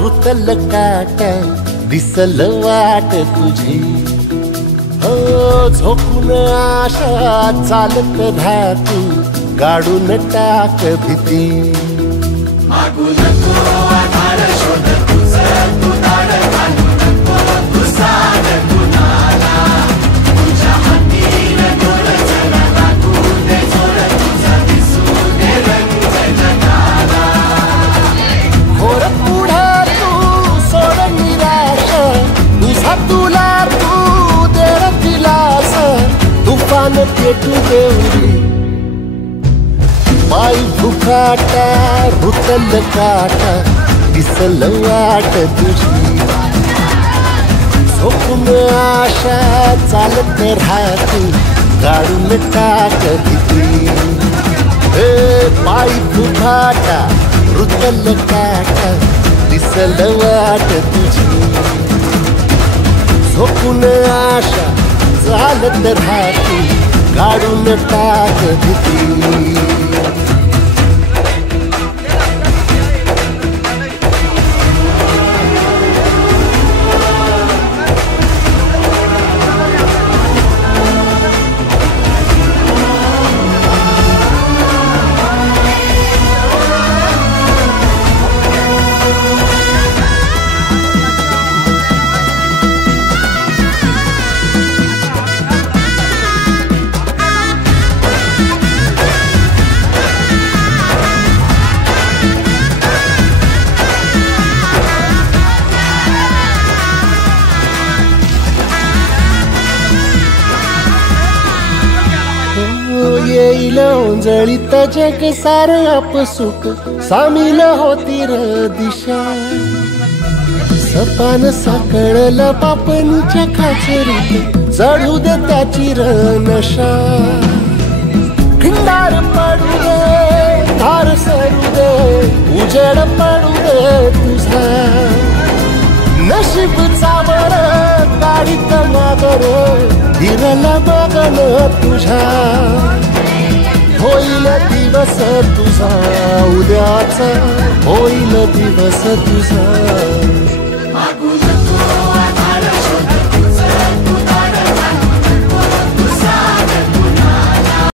रुतल काट दिसल वाट तुझी हो झोपून आशा चालत धातू गाडून टाक भीती मागू नको आधार शोध तुझं तू दाड घालू नको तू साध कुणाला तुझ्या हातीन डोळ जरा लागू दे जोर तुझा दिसू दे रंग जगाला खोर पुढं तू सोड निराश तुझा तुला तू दे दिलास तुफान पेटू देऊरी पाय फुकाटा रुतल काटा दिसल वाट तुझी झोपून आशा चालत राहते गाडून टाक भीती पाय फुकाटा रुतल काटा दिसल वाट तुझी झोपून आशा चालत राहते गाडून टाक भीती येईल ओंजळीत जग सार आपसुक सामील होती र दिशा सपान साकळल पापणीच्या खाचरीत चढू दे त्याची र नशा खिंडार पडू दे धार सरू दे उजेड पडू दे तुझा नशीब चावर गाडीत मागर हिरल बघन तुझा होईल दिवस तुझा उद्याचा होईल दिवस तुझा